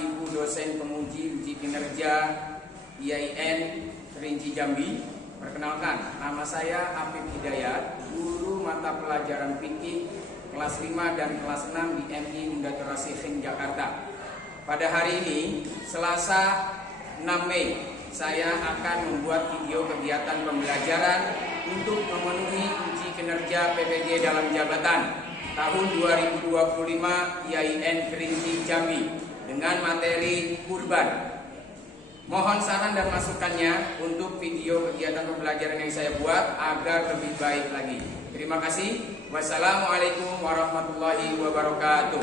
Bapak Ibu dosen penguji uji kinerja IAIN Kerinci Jambi. Perkenalkan, nama saya Apip Hidayat, guru mata pelajaran fikih kelas 5 dan kelas 6 di MI Undatul Rasihin Jakarta. Pada hari ini, Selasa 6 Mei, saya akan membuat video kegiatan pembelajaran untuk memenuhi uji kinerja PPG dalam jabatan tahun 2025 IAIN Kerinci Jambi dengan materi kurban. Mohon saran dan masukannya untuk video kegiatan pembelajaran yang saya buat agar lebih baik lagi. Terima kasih. Wassalamualaikum warahmatullahi wabarakatuh.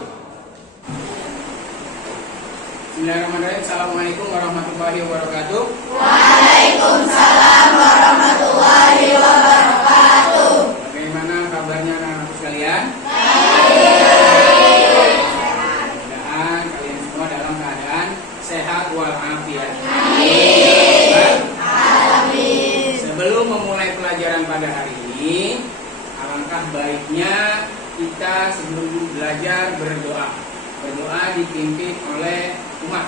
Bismillahirrahmanirrahim. Assalamualaikum warahmatullahi wabarakatuh. Waalaikumsalam warahmatullahi wabarakatuh. Bagaimana kabarnya anak-anak sekalian? Mudah-mudahan kalian semua dalam keadaan sehat walafiat. Amin. Sebelum memulai pelajaran pada hari ini, alangkah baiknya kita sebelum belajar berdoa. Berdoa dipimpin oleh umat.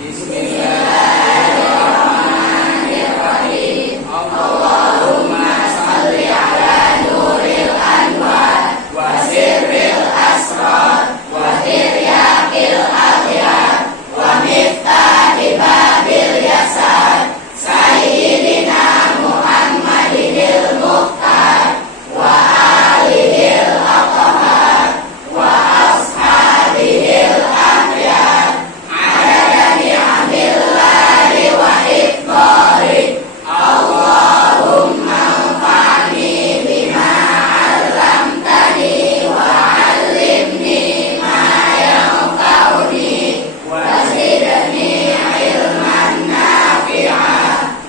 Bismillahirrahmanirrahim. Allahumma shalli ala nuril anwar wa sirril asrar wa tiryaqil akhyar wa miftahi babil yasar sayyidina Muhammadinil mukhtar wa alihil athhar wa ashabihil akhyar adada ni'amillahi wa ifdari. Allahumma anfa'ni bima 'allamtani wa 'allimni ma yanfa'uni wa zidni ilman nafi'a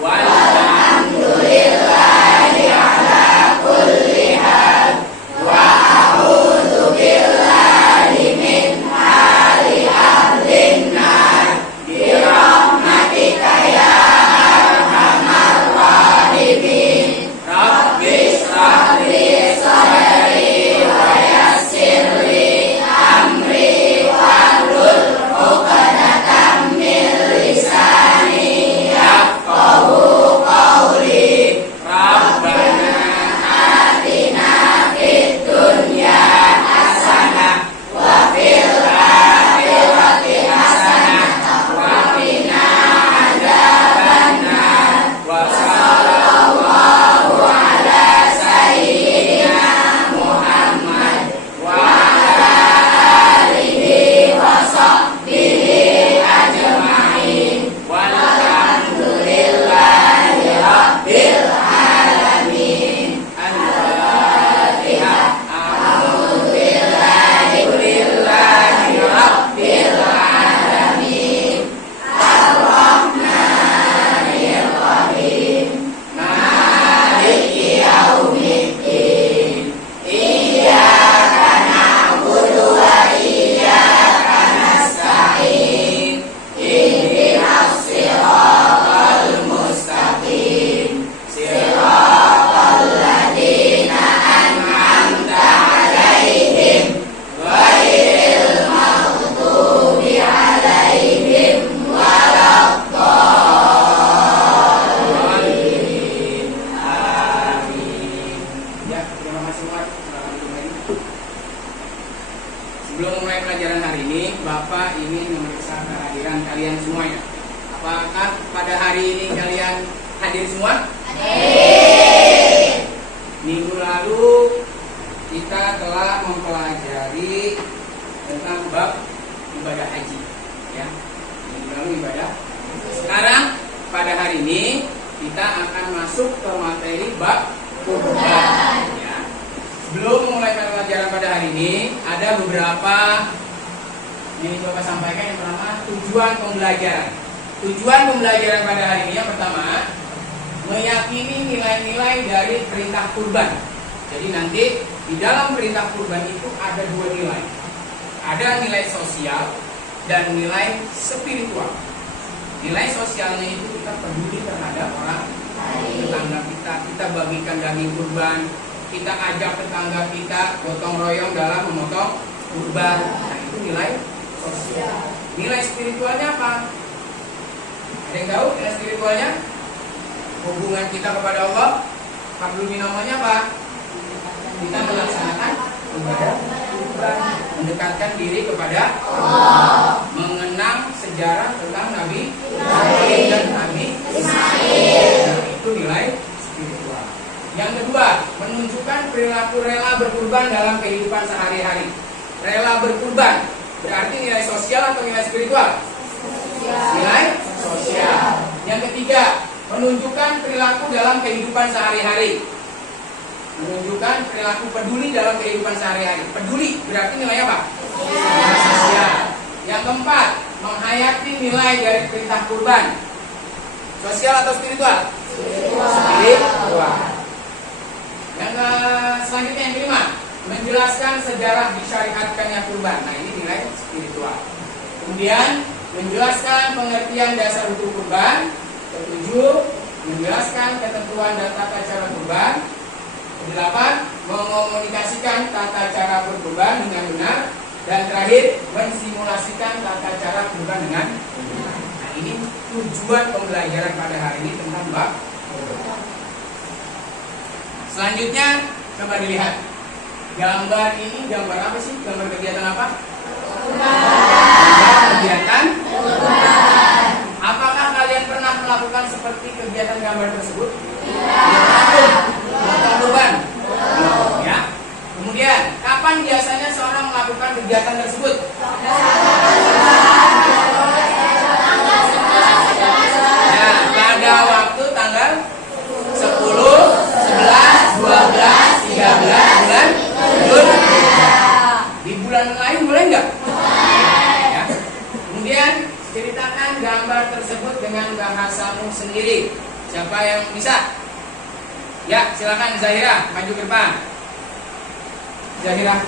walhamdulillahi ala kulli hal wa a'udzu billahi min hali ahlin nar bi rahmatika ya arhamar rahimin. Rabbi shrah li sadri wa yassir li amri wahlul 'uqdatam min lisani yafqahu qawli. Rabbana atina fid dunya hasanah wa fil akhirati hasanah wa qina adzabannar. Wa sallallahu ala sayyidina Muhammad wa ala alihi wa sahbihi ajma'in. Walhamdulillahi rabbil alamin. Al-Fatihah. Alhamdulillahi rabbil alamin. Ar-Rahmanir Rahim. Maliki yaumiddin. Iyyaka na'budu wa iyyaka nasta'in. Ihdinas siratal mustaqim. Siratal ladzina an'amta 'alaihim ghairil maghdubi 'alaihim waladdallin. Amin. Ya, terima kasih Mat. Sebelum mulai pelajaran hari ini, Bapak ingin memeriksa kehadiran kalian semuanya. Apakah pada hari ini kalian hadir semua? Minggu lalu kita telah mempelajari tentang bab ibadah haji, ya. Minggu lalu ibadah. Sekarang pada hari ini kita akan masuk ke materi bab kurban. Ya. Sebelum memulai pelajaran pada hari ini, ada beberapa yang ingin Bapak sampaikan. Yang pertama, tujuan pembelajaran. Tujuan pembelajaran pada hari ini yang pertama, meyakini nilai-nilai dari perintah kurban. Jadi nanti di dalam perintah kurban itu ada dua nilai. Ada nilai sosial dan nilai spiritual. Nilai sosialnya itu kita peduli terhadap orang tetangga kita bagikan daging kurban, kita ajak tetangga kita gotong royong dalam memotong kurban. Nah, itu nilai sosial. Nilai spiritualnya apa? Ada yang tahu nilai spiritualnya? Hubungan kita kepada Allah. Fardhu minallahnya apa? Kita melaksanakan ibadah kurban, mendekatkan diri kepada Allah, mengenang sejarah tentang Nabi Ibrahim dan Nabi Ismail. Nah, itu nilai spiritual. Yang kedua, menunjukkan perilaku rela berkurban dalam kehidupan sehari-hari. Rela berkurban berarti nilai sosial atau nilai spiritual? Nilai sosial. Yang ketiga, menunjukkan perilaku dalam kehidupan sehari-hari. Menunjukkan perilaku peduli dalam kehidupan sehari-hari. Peduli berarti nilai apa? Nilai sosial. Yang keempat, menghayati nilai dari perintah kurban. Sosial atau spiritual? Spiritual. Yang selanjutnya yang kelima, menjelaskan sejarah disyariatkannya kurban. Nah, ini nilai spiritual. Kemudian menjelaskan pengertian dasar hukum kurban. Ketujuh, menjelaskan ketentuan dan tata cara kurban. Kedelapan, mengomunikasikan tata cara berkurban dengan benar. Dan terakhir, mensimulasikan tata cara kurban dengan benar. Nah, ini tujuan pembelajaran pada hari ini tentang bab kurban. Selanjutnya, coba dilihat. Gambar ini gambar apa sih? Gambar kegiatan apa? Gambar kegiatan kurban. Apakah kalian pernah melakukan seperti kegiatan gambar tersebut? Memotong kurban. Ya. Kemudian, kapan biasanya seorang melakukan kegiatan tersebut? Ya, pada waktu tanggal 10, 11, 12, 13 bulan Zulhijjah. Di bulan lain boleh nggak? Ya. Kemudian ceritakan gambar tersebut dengan bahasamu sendiri. Siapa yang bisa? Ya, silakan Zahira, maju ke depan. Zahira.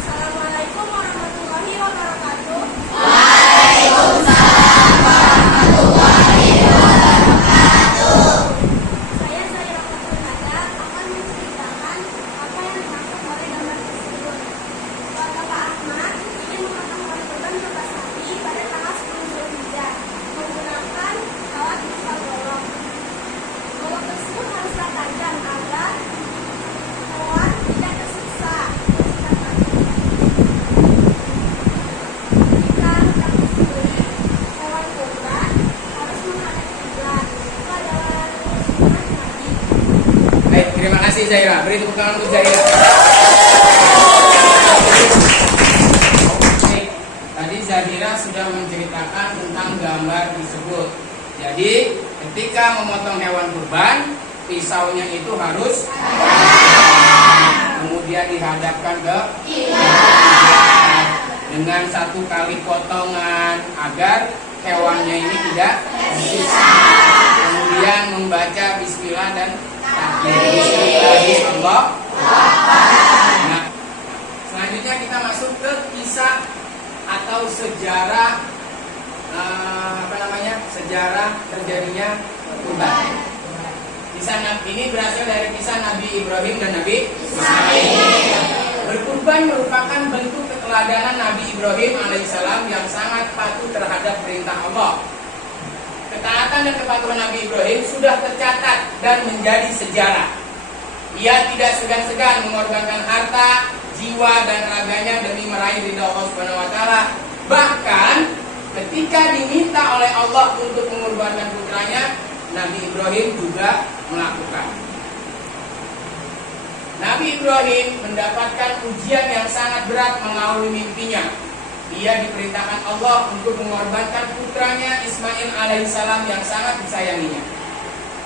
Assalamualaikum warahmatullahi wabarakatuh. Waalaikumsalam warahmatullahi wabarakatuh. Saya Zahira Faturada akan menceritakan apa yang dimaksud oleh gambar tersebut. Bapak Ahmad ingin memotong kurban domba sapi pada tanggal 10 Zulhijjah menggunakan alat pisau golok. Golok tersebut haruslah tajam agar hewan tidak tersiksa. Jika hendak disembelih hewan kurban harus menghadap kiblat. Itu adalah sunnah Nabi. Baik, terima kasih Zahira. Beri tepuk tangan untuk Zahira. Oke, tadi Zahira sudah menceritakan tentang gambar tersebut. Jadi, ketika memotong hewan kurban, pisaunya itu harus kemudian dihadapkan ke kiblat dengan satu kali potongan agar hewannya ini tidak tersisa. Kemudian membaca bismillah dan Bismillah. Nah, selanjutnya kita masuk ke kisah atau sejarah sejarah terjadinya kurban. Kisah ini berasal dari kisah Nabi Ibrahim dan Nabi Ismail. Berkurban merupakan bentuk keteladanan Nabi Ibrahim alaihissalam yang sangat patuh terhadap perintah Allah. Ketaatan dan kepatuhan Nabi Ibrahim sudah tercatat dan menjadi sejarah. Ia tidak segan-segan mengorbankan harta, jiwa dan raganya demi meraih ridha Allah Subhanahu wa taala. Bahkan ketika diminta oleh Allah untuk mengorbankan putranya, Nabi Ibrahim juga melakukan. Nabi Ibrahim mendapatkan ujian yang sangat berat mengawali mimpinya. Ia diperintahkan Allah untuk mengorbankan putranya Ismail alaihissalam yang sangat disayanginya.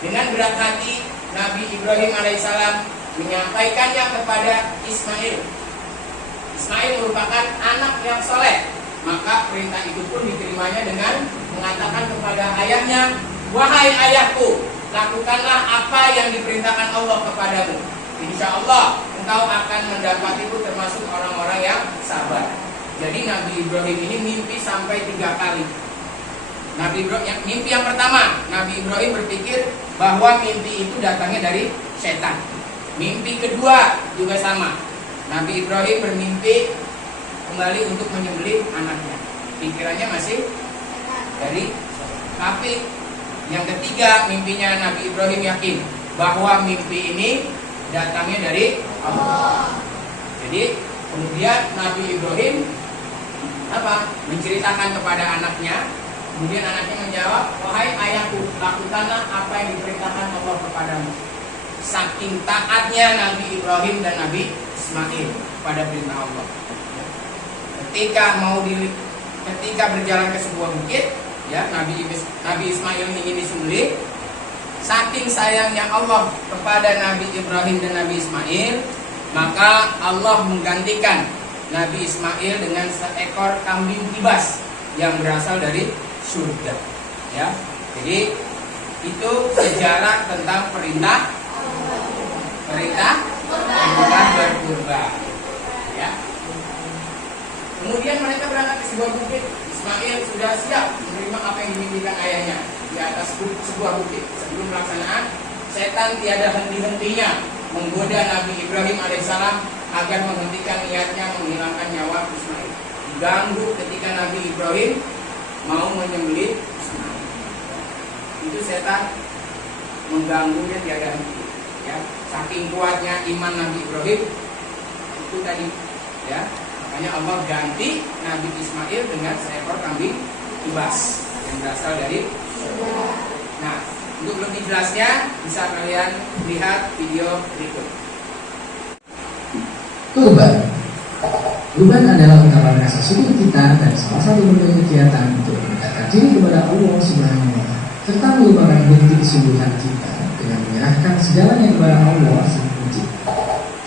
Dengan berat hati, Nabi Ibrahim alaihissalam menyampaikannya kepada Ismail. Ismail merupakan anak yang soleh. Maka perintah itu pun diterimanya dengan mengatakan kepada ayahnya, "Wahai ayahku, lakukanlah apa yang diperintahkan Allah kepadamu. Insya Allah engkau akan mendapatiku termasuk orang-orang yang sabar." Jadi Nabi Ibrahim ini mimpi sampai 3 kali. Mimpi yang pertama, Nabi Ibrahim berpikir bahwa mimpi itu datangnya dari setan. Mimpi kedua juga sama. Nabi Ibrahim bermimpi kembali untuk menyembelih anaknya. Pikirannya masih dari kafir. Yang ketiga, mimpinya Nabi Ibrahim yakin bahwa mimpi ini datangnya dari Allah. Jadi kemudian Nabi Ibrahim menceritakan kepada anaknya. Kemudian anaknya menjawab, wahai ayahku, lakukanlah apa yang diperintahkan Allah kepadamu. Saking taatnya Nabi Ibrahim dan Nabi Ismail pada perintah Allah. Ketika berjalan ke sebuah bukit, ya, Nabi Ismail ingin disembelih. Saking sayangnya Allah kepada Nabi Ibrahim dan Nabi Ismail, maka Allah menggantikan Nabi Ismail dengan seekor kambing kibas yang berasal dari surga. Ya, jadi itu sejarah tentang perintah berkurban. Ya. Kemudian mereka berangkat ke sebuah bukit. Ismail sudah siap menerima apa yang dimimpikan ayahnya di atas sebuah bukit. Sebelum pelaksanaan, setan tiada henti-hentinya menggoda Nabi Ibrahim alaihissalam agar menghentikan niatnya menghilangkan nyawa Ismail. Diganggu ketika Nabi Ibrahim mau menyembelih Ismail. Itu setan mengganggunya tiada henti. Ya, saking kuatnya iman Nabi Ibrahim itu tadi, ya. Makanya Allah ganti Nabi Ismail dengan seekor kambing kibas yang berasal dari surga. Nah, untuk lebih jelasnya bisa kalian lihat video berikut. Kurban adalah ungkapan rasa syukur kita dan salah satu bentuk kegiatan untuk mendekatkan diri kepada Allah Subhanahu wa Ta'ala, serta merupakan bukti kesungguhan kita dengan menyerahkan segalanya kepada Allah Sang Pencipta.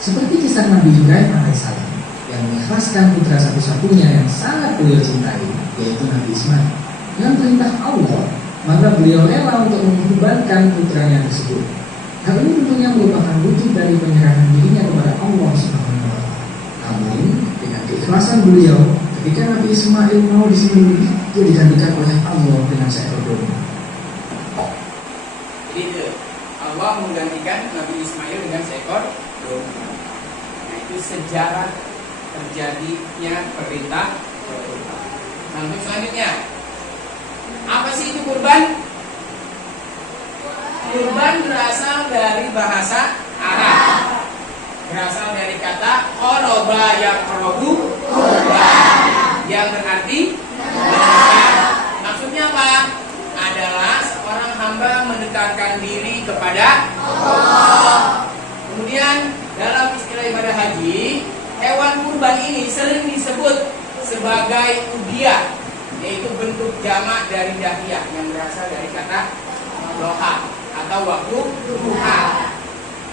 Seperti kisah Nabi Ibrahim alaihissalam yang mengikhlaskan putra satu-satunya yang sangat beliau cintai, yaitu Nabi Ismail. Dengan perintah Allah, maka beliau rela untuk mengorbankan putranya tersebut. Hal ini tentunya merupakan wujud dari penyerahan dirinya kepada Allah Subhanahu wa Ta'ala. Namun, dengan keikhlasan beliau, ketika Nabi Ismail mau disembelih, dia digantikan oleh Allah dengan seekor domba. Jadi Allah menggantikan Nabi Ismail dengan seekor domba. Nah, itu sejarah terjadinya perintah berkurban. Nah, untuk selanjutnya, apa sih itu kurban? Kurban berasal dari bahasa Arab. Berasal dari kata qoroba yaqrobu kurban, yang berarti mendekat. Maksudnya apa? Adalah seorang hamba mendekatkan diri kepada Allah. Kemudian dalam istilah ibadah haji, hewan kurban ini sering disebut sebagai udhiyah, yaitu bentuk jamak dari dahiyah yang berasal dari kata doha atau waktu duha.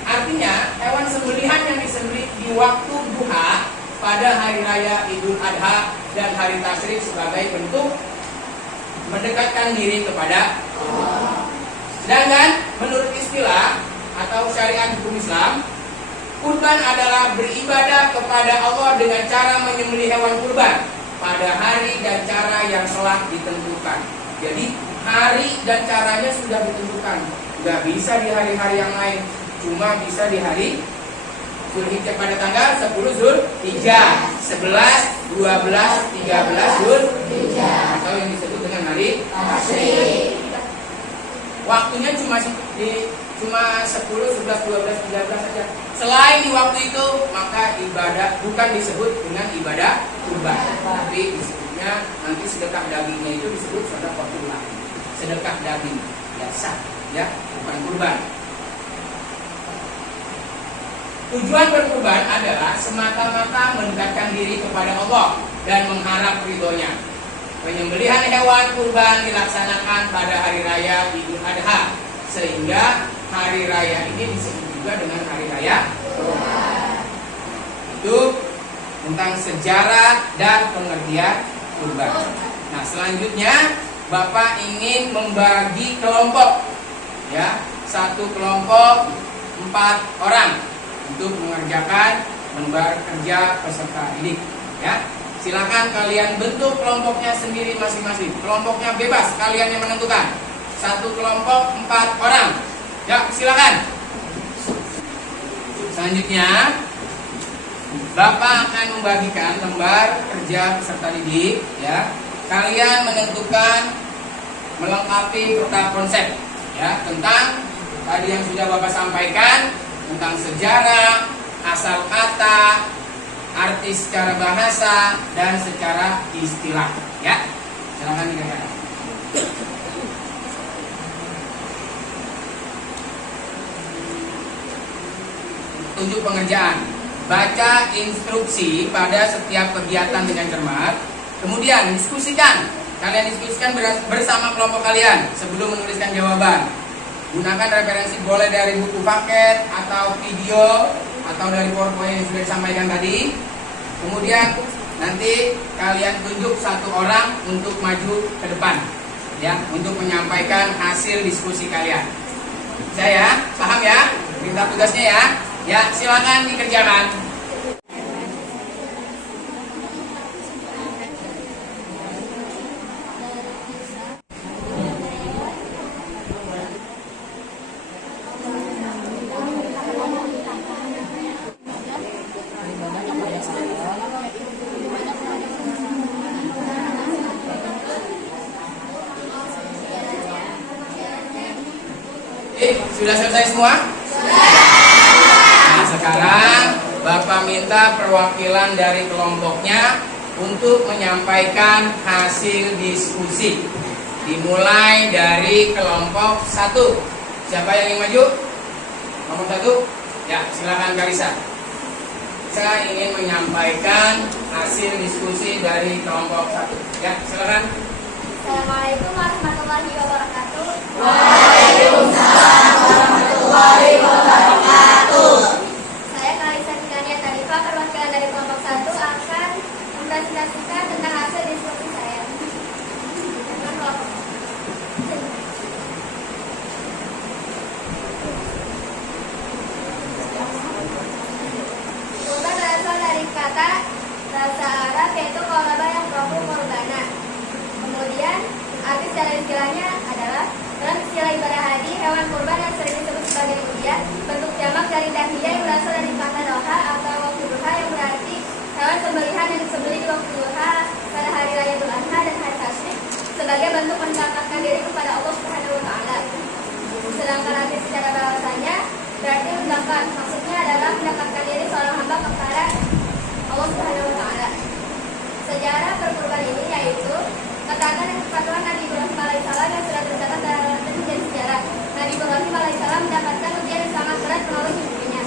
Artinya hewan sembelihan yang disembelih di waktu duha pada hari raya Idul Adha dan hari tasyrik sebagai bentuk mendekatkan diri kepada Allah. Sedangkan menurut istilah atau syariat hukum Islam, kurban adalah beribadah kepada Allah dengan cara menyembelih hewan kurban pada hari dan cara yang telah ditentukan. Jadi hari dan caranya sudah ditentukan. Gak bisa di hari-hari yang lain, cuma bisa di hari Zulhijjah pada tanggal 10 Zulhijjah, 11, 12, 13 Zulhijjah, atau yang disebut dengan hari tasyrik. Waktunya cuma 10, 11, 12, 13 saja. Selain di waktu itu, maka ibadah bukan disebut dengan ibadah kurban, tapi disebutnya nanti sedekah dagingnya itu disebut sedekah, sedekah daging biasa, ya, bukan kurban. Tujuan berkurban adalah semata-mata mendekatkan diri kepada Allah dan mengharap ridhonya. Penyembelihan hewan kurban dilaksanakan pada hari raya Idul Adha, sehingga hari raya ini disebut juga dengan hari raya kurban. Itu tentang sejarah dan pengertian kurban. Nah, selanjutnya Bapak ingin membagi kelompok, ya, satu kelompok 4 orang untuk mengerjakan lembar kerja peserta didik, ya. Silakan kalian bentuk kelompoknya sendiri masing-masing. Kelompoknya bebas, kalian yang menentukan. Satu kelompok 4 orang. Ya, silakan. Selanjutnya, Bapak akan membagikan lembar kerja peserta didik, ya. Kalian menentukan melengkapi peta konsep, ya, tentang tadi yang sudah Bapak sampaikan tentang sejarah, asal kata, arti secara bahasa dan secara istilah, ya. Silakan dikerjakan. Tunjuk pengerjaan. Baca instruksi pada setiap kegiatan dengan cermat. Kemudian diskusikan. Kalian diskusikan bersama kelompok kalian sebelum menuliskan jawaban. Gunakan referensi boleh dari buku paket atau video atau dari PowerPoint yang sudah disampaikan tadi. Kemudian nanti kalian tunjuk satu orang untuk maju ke depan, ya, untuk menyampaikan hasil diskusi kalian. Saya paham ya? Perintah tugasnya ya. Ya, silakan dikerjakan. Sudah selesai semua? Nah, sekarang Bapak minta perwakilan dari kelompoknya untuk menyampaikan hasil diskusi. Dimulai dari kelompok 1. Siapa yang ingin maju? Kelompok 1? Ya, silakan Karisa. Saya ingin menyampaikan hasil diskusi dari kelompok 1. Ya, silakan. Assalamualaikum warahmatullahi wabarakatuh. Waalaikumsalam warahmatullahi wabarakatuh. Saya Kalisa Tinania Tarifa, perwakilan dari kelompok 1 akan mempresentasikan tentang hasil diskusi saya. Kurban berasal dari kata bahasa Arab yaitu korban yang profu korbana. Kemudian arti secara istilahnya adalah dalam istilah ibadah haji, hewan kurban yang sering disebut sebagai udhiyah, bentuk jamak dari dahiyah yang berasal dari kata doha atau waktu duha yang berarti hewan sembelihan yang disembelih di waktu duha pada hari raya Idul Adha dan hari tasyrik sebagai bentuk mendekatkan diri kepada Allah Subhanahu wa taala. Sedangkan arti secara bahasanya berarti mendekat, maksudnya adalah mendekatkan diri seorang hamba kepada Allah Subhanahu wa taala. Sejarah berkurban ini yaitu keterangan dan kepatuhan Nabi Ibrahim alaihissalam yang sudah tercatat dalam menjadi sejarah. Nabi Ibrahim alaihissalam mendapatkan ujian yang sangat berat melalui hidupnya.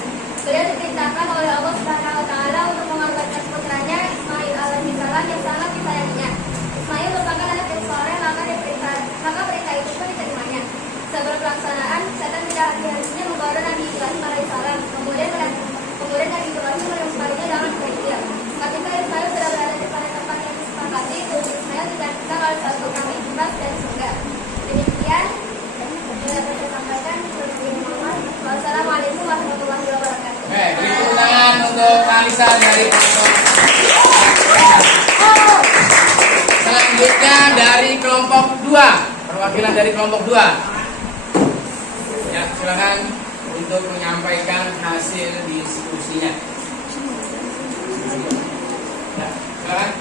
Beliau diperintahkan oleh Allah Subhanahu wa taala untuk mengorbankan putranya Ismail alaihissalam yang sangat disayanginya. Ismail merupakan anak yang soleh, maka perintah itu pun diterimanya. Sebelum pelaksanaan, setan tidak hati-hatinya menggoda Nabi Ibrahim alaihissalam. Kemudian Nabi Ibrahim melemparinya dengan kerikil. Ketika Ismail sudah berada di tempat yang disepakati, Ismail digantikan oleh suatu kambing emas dari surga. Demikian yang dapat saya sampaikan. Wassalamualaikum warahmatullahi wabarakatuh. Beri tepuk tangan untuk Kalisa dari kelompok. Selanjutnya dari kelompok 2, perwakilan dari kelompok 2. Ya, silakan untuk menyampaikan hasil diskusinya. Ya, silakan.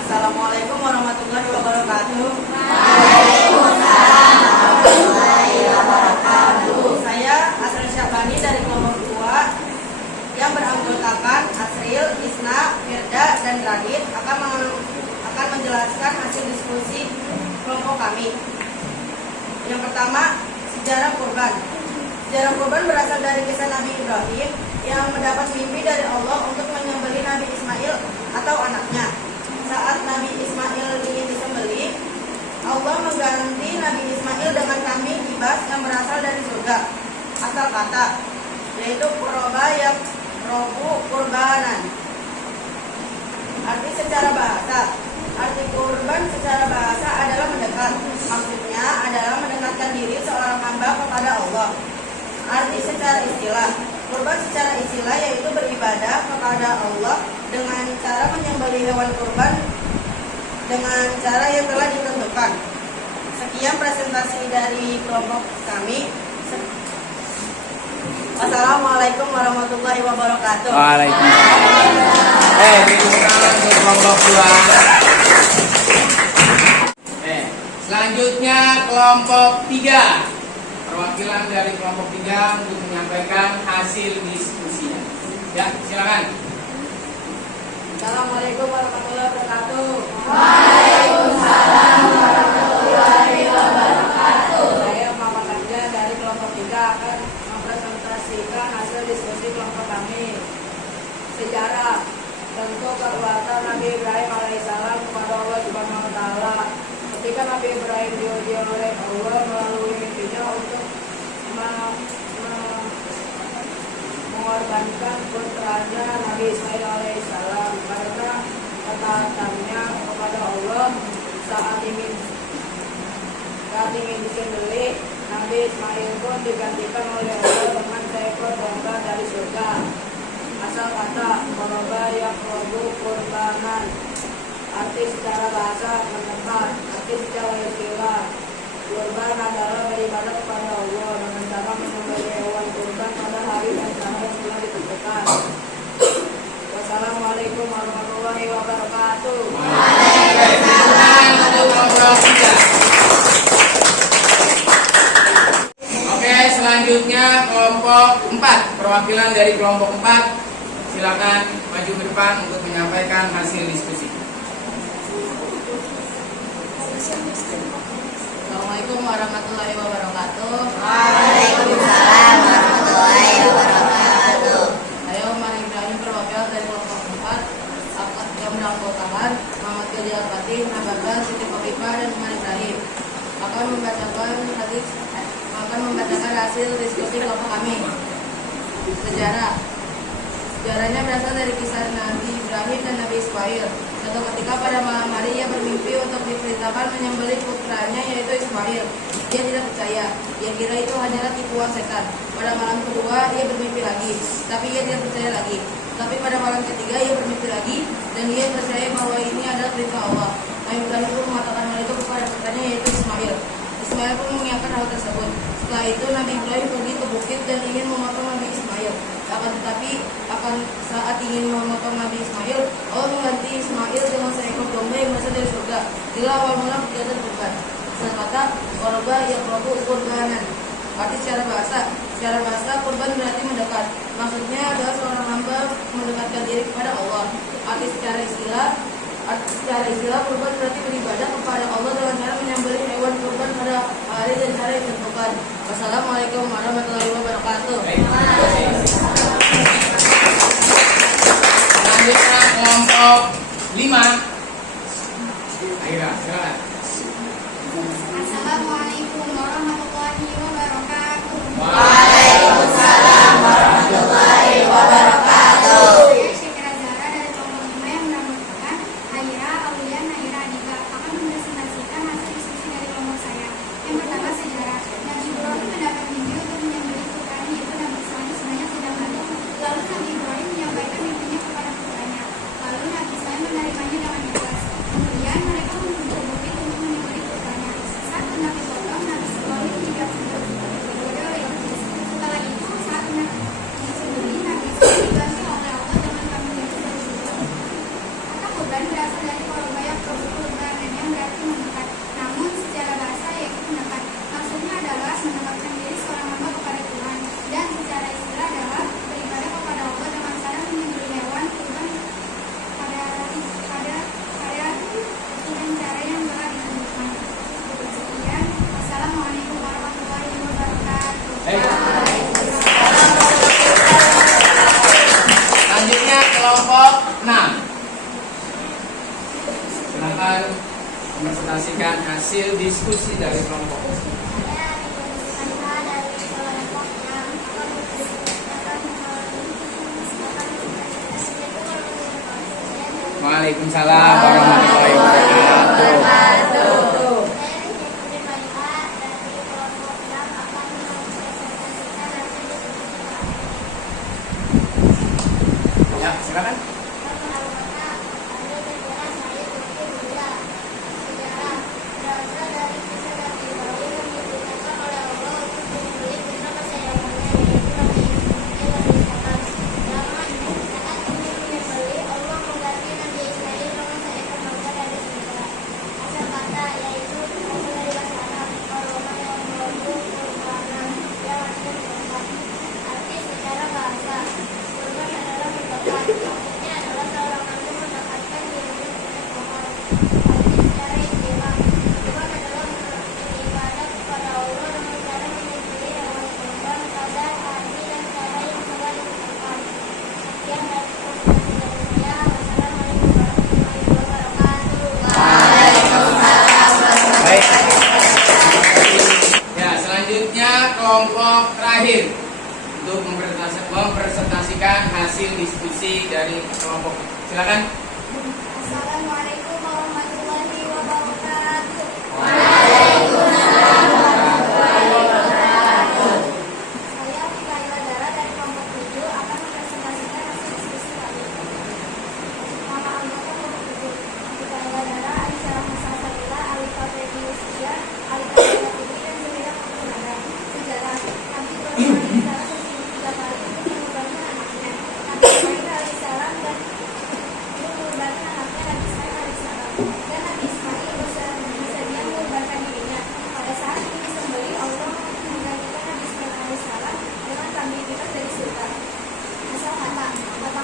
Assalamualaikum warahmatullahi wabarakatuh. Waalaikumsalam warahmatullahi wabarakatuh. Saya Asril Syabani dari kelompok 2 yang beranggotakan Asril, Isna, Firda, dan Radit akan menjelaskan hasil diskusi kelompok kami. Yang pertama, sejarah kurban. Sejarah kurban berasal dari kisah Nabi Ibrahim yang mendapat mimpi dari Allah untuk menyembelih Nabi Ismail atau anaknya. Saat Nabi Ismail ingin disembelih, Allah mengganti Nabi Ismail dengan kambing kibas yang berasal dari surga. Asal kata, yaitu qurba yang robu kurbanan. Arti secara bahasa. Arti kurban secara bahasa adalah mendekat. Maksudnya adalah mendekatkan diri seorang hamba kepada Allah. Arti secara istilah. Kurban secara istilah yaitu beribadah kepada Allah dengan cara menyembelih hewan kurban dengan cara yang telah ditentukan. Sekian presentasi dari kelompok kami. Wassalamualaikum warahmatullahi wabarakatuh. Waalaikumsalam. Tepuk tangan untuk kelompok 2. Selanjutnya kelompok 3. Perwakilan dari kelompok 3 untuk menyampaikan hasil diskusinya. Ya, silakan. Assalamualaikum warahmatullahi wabarakatuh. Waalaikumsalam warahmatullahi wabarakatuh. Saya Muhammad Anja dari kelompok 3 akan mempresentasikan hasil diskusi kelompok kami. Sejarah. Tentu kekuatan Nabi Ibrahim alaihissalam kepada Allah Subhanahu wa taala. Ketika Nabi Ibrahim diuji oleh Allah melalui mimpinya untuk mengorbankan putranya Nabi Ismail alaihissalam karena ketaatannya kepada Allah saat ingin disembelih, Nabi Ismail pun digantikan oleh Allah dengan seekor domba dari surga. Asal kata koroba yang produk kurbanan, arti secara bahasa menepat, arti secara istilah kurban adalah beribadah kepada Allah dengan cara menyembelih hewan kurban pada hari dan tanggal setelah ditentukan. Wassalamualaikum warahmatullahi wabarakatuh. Oke, selanjutnya kelompok 4. Perwakilan dari kelompok 4. Silakan maju ke depan untuk menyampaikan hasil diskusi. Assalamualaikum warahmatullahi wabarakatuh. Waalaikumsalam warahmatullahi wabarakatuh. Saya Umar Ibrahim, perwakilan dari kelompok 4 yang beranggotakan Muhammad Gadi Al-Fatih, Nabaka, Siti Khofifah, dan Umar Ibrahim akan membacakan hasil diskusi kelompok kami. Sejarahnya berasal dari kisah Nabi Ibrahim dan Nabi Ismail. Suatu ketika pada malam hari ia bermimpi untuk diperintahkan menyembelih putranya yaitu Ismail. Dia tidak percaya, ia kira itu hanyalah tipuan setan. Pada malam kedua ia bermimpi lagi, tapi ia tidak percaya lagi. Tapi pada malam ketiga ia bermimpi lagi dan ia percaya bahwa ini adalah perintah Allah. Nabi Ibrahim pun mengatakan hal itu kepada putranya yaitu Ismail. Ismail pun mengiyakan hal tersebut. Setelah itu Nabi Ibrahim pergi ke bukit dan ingin memotong Nabi Ismail. Akan saat ingin memotong Nabi Ismail, Allah mengganti Ismail dengan seekor domba yang berasal dari surga. Inilah awal mula kegiatan kurban. Kata korba yang produk kurbanan. Arti secara bahasa kurban berarti mendekat. Maksudnya adalah seorang hamba mendekatkan diri kepada Allah. Arti secara istilah kurban berarti beribadah kepada Allah dengan cara menyembelih hewan kurban pada hari dan cara yang ditentukan. Wassalamualaikum warahmatullahi wabarakatuh. Selanjutnya kelompok 5. Aira, silakan. Assalamualaikum warahmatullahi wabarakatuh. Waalaikumsalam warahmatullahi wabarakatuh. Saya Syekira Zahra dari kelompok 5 yang menamakan Aira Aulia Naira Adika akan mempresentasikan hasil diskusi dari kelompok saya. Yang pertama sejarah. Nabi Ibrahim mendapat mimpi untuk menyembelih putranya yaitu Nabi Ismail sebanyak 3 kali. Lalu Nabi Ibrahim menyampaikan mimpinya kepada putranya. Lalu Nabi Ismail menerimanya dengan ikhlas. Kemudian mereka menuju ke bukit untuk menyembelih putranya. Saat hendak dipotong, Nabi Ibrahim tidak bergoda oleh iblis. Setelah itu, saat hendak disembelih, Nabi Ismail diganti oleh Allah dengan kambing dari surga. Kata kurban berasal dari korobaya produk kurbanan yang berarti mendekat. Namun secara bahasa yaitu mendekat. Maksudnya adalah mendekatkan diri seorang hamba kepada Tuhan. Dan secara istilah adalah beribadah kepada Allah dengan cara menyembelih hewan kurban pada dengan cara yang telah ditentukan. Sekian. Wassalamualaikum warahmatullahi wabarakatuh. Selanjutnya kelompok 6. Silakan mempresentasikan hasil diskusi dari kelompok. Waalaikumsalam warahmatullahi wabarakatuh. Ya, silakan. terakhir untuk mempresentasikan hasil diskusi dari kelompok. Silakan. Assalamualaikum warahmatullahi wabarakatuh. Saya Tika Iladara dari kelompok 7 akan mempresentasikan hasil diskusi kami. Nama anggota kelompok 7: Tika Iladara, Aisyah Rahmasa Sabila, Alika Febri Yustia, Alika Febri Putri, dan Zubeda Fatimada. Sejarah: Nabi Ibrahim alaihissalam bersimpan 3 kali untuk mengorbankan anaknya. Nabi Ismail alaihissalam dan mengorbankan anaknya Nabi Ismail alaihissalam. Dan Nabi Ismail bersedia mengorbankan dirinya. Pada saat ini disembelih, Allah menggantikan Nabi Ismail alaihissalam dengan kambing bebas dari surga. Asal kata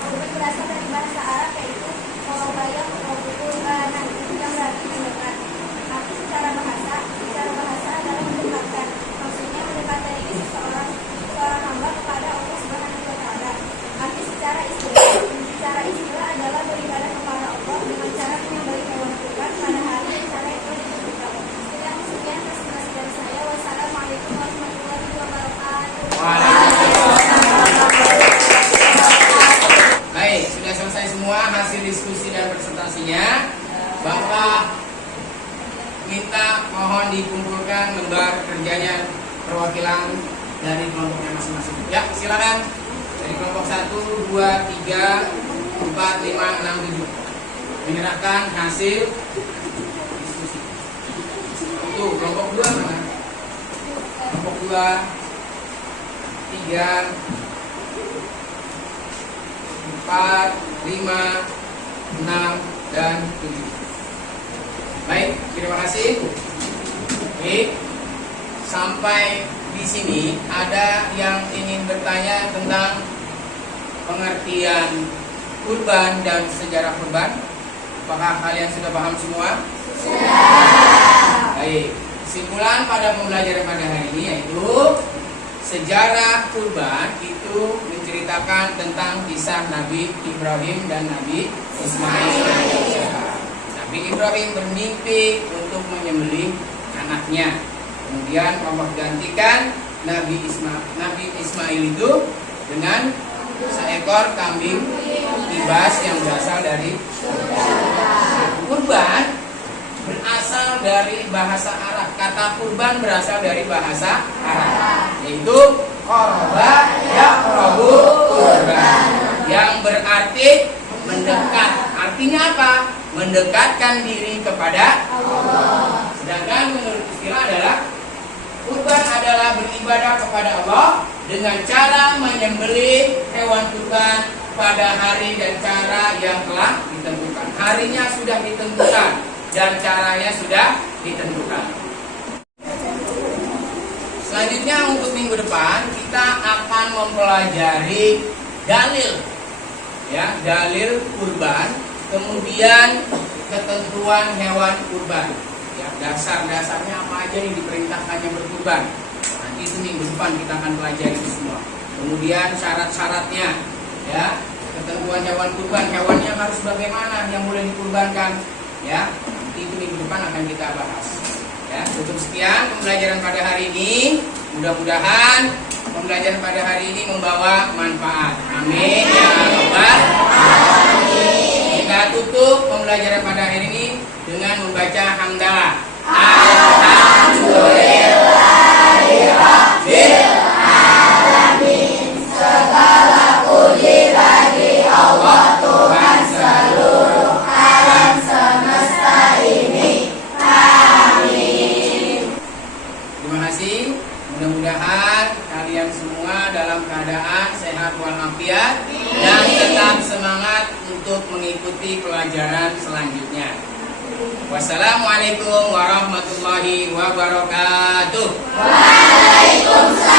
kurban berasal dari bahasa Arab, yaitu korobaya kurbanan, yang berarti mendekat. Arti secara bahasa adalah mendekatkan. Maksudnya mendekatkan diri seorang hamba kepada Allah Subhanahu wa Ta'ala. Arti secara istilah adalah beribadah kepada Allah dengan cara menyembelih hewan kurban pada hari dan cara yang telah ditentukan. Sekian presentasi dari saya. Wassalamualaikum warahmatullahi wabarakatuh. Baik, sudah selesai semua hasil diskusi dan presentasinya. Bapak minta mohon dikumpulkan lembar kerjanya perwakilan dari kelompoknya masing-masing. Ya, silakan. Dari kelompok 1, 2, 3, 4, 5, 6, 7. Menyerahkan hasil diskusi. Tuh, kelompok 2 mana? Kelompok 2, 3, 4, 5, 6, dan 7. Baik, terima kasih. Baik, sampai di sini ada yang ingin bertanya tentang pengertian kurban dan sejarah kurban. Apakah kalian sudah paham semua? Sudah. Baik, kesimpulan pada pembelajaran pada hari ini yaitu sejarah kurban itu menceritakan tentang kisah Nabi Ibrahim dan Nabi Ismail. Nabi Ibrahim bermimpi untuk menyembelih anaknya. Kemudian Allah gantikan Nabi Ismail itu dengan seekor kambing kibas yang berasal dari kurban. Berasal dari bahasa Arab. Kata kurban berasal dari bahasa Arab, yaitu qoroba yaqrobu kurban, yang berarti mendekat. Artinya apa? Mendekatkan diri kepada Allah. Sedangkan menurut istilah adalah kurban adalah beribadah kepada Allah dengan cara menyembelih hewan kurban pada hari dan cara yang telah ditentukan. Harinya sudah ditentukan dan caranya sudah ditentukan. Selanjutnya untuk minggu depan kita akan mempelajari dalil, ya, dalil kurban, kemudian ketentuan hewan kurban, ya, dasar-dasarnya apa aja yang diperintahkannya berkurban. Nanti itu minggu depan kita akan pelajari itu semua. Kemudian syarat-syaratnya, ya, ketentuan hewan kurban, hewannya harus bagaimana yang boleh dikurbankan, ya. Itu minggu depan akan kita bahas. Ya, cukup sekian pembelajaran pada hari ini. Mudah-mudahan pembelajaran pada hari ini membawa manfaat. Amin ya rabbal alamin. Kita tutup pembelajaran pada hari ini dengan membaca hamdalah. Alhamdulillahirabbil alamin. Segala puji bagi Allah Tuhan seluruh alam semesta ini. Amin. Terima kasih. Mudah-mudahan kalian semua dalam keadaan sehat walafiat dan tetap semangat untuk mengikuti pelajaran selanjutnya. Wassalamualaikum warahmatullahi wabarakatuh. Waalaikumsalam.